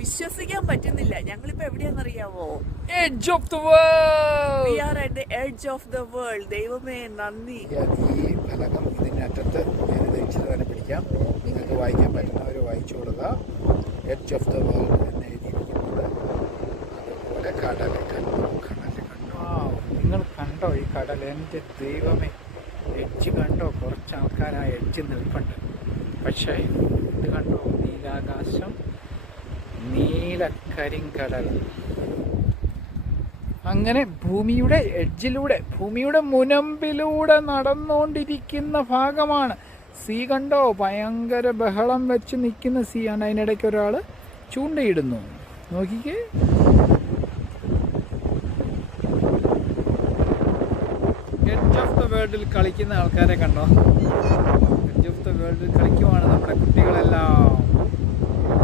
വിശ്വസിക്കാൻ പറ്റുന്നില്ല. ഞങ്ങളിപ്പോ എവിടെയാണെന്നറിയാവോ? Edge of the world. We are at the edge of the world. ദൈവമേ നന്ദി. ഈ ഫലകം ഇതിൻ്റെ അറ്റത്ത് ഞാനിത് ഇച്ചിരി തന്നെ പിടിക്കാം. നിങ്ങൾക്ക് വായിക്കാൻ പറ്റുന്നവർ വായിച്ചു കൊടുക്കുക. എഡ്ജ് ഓഫ് ദ വേൾഡ് എന്ന് എഴുതിയിരിക്കുന്നത്. അതുപോലെ കടൽ കണ്ടോ. നിങ്ങൾ കണ്ടോ ഈ കടൽ? എൻ്റെ ദൈവമേ, എഡ്ജ് കണ്ടോ? കുറച്ച് ആൾക്കാർ ആ എഡ്ജ് നിൽപ്പുണ്ട്. പക്ഷേ ഇത് കണ്ടോ? നീലാകാശം, നീലക്കരിങ്കടൽ. അങ്ങനെ ഭൂമിയുടെ എഡ്ജിലൂടെ, ഭൂമിയുടെ മുനമ്പിലൂടെ നടന്നുകൊണ്ടിരിക്കുന്ന ഭാഗമാണ്. സീ കണ്ടോ? ഭയങ്കര ബഹളം വെച്ച് നിൽക്കുന്ന സീ ആണ്. അതിനിടയ്ക്ക് ഒരാൾ ചൂണ്ടയിടുന്നു. നോക്കിക്കേ. എഡ്ജ് ഓഫ് ദ വേൾഡിൽ കളിക്കുന്ന ആൾക്കാരെ കണ്ടോ? എഡ്ജ് ഓഫ് ദ വേൾഡിൽ കളിക്കുവാണ് നമ്മുടെ കുട്ടികളെല്ലാം.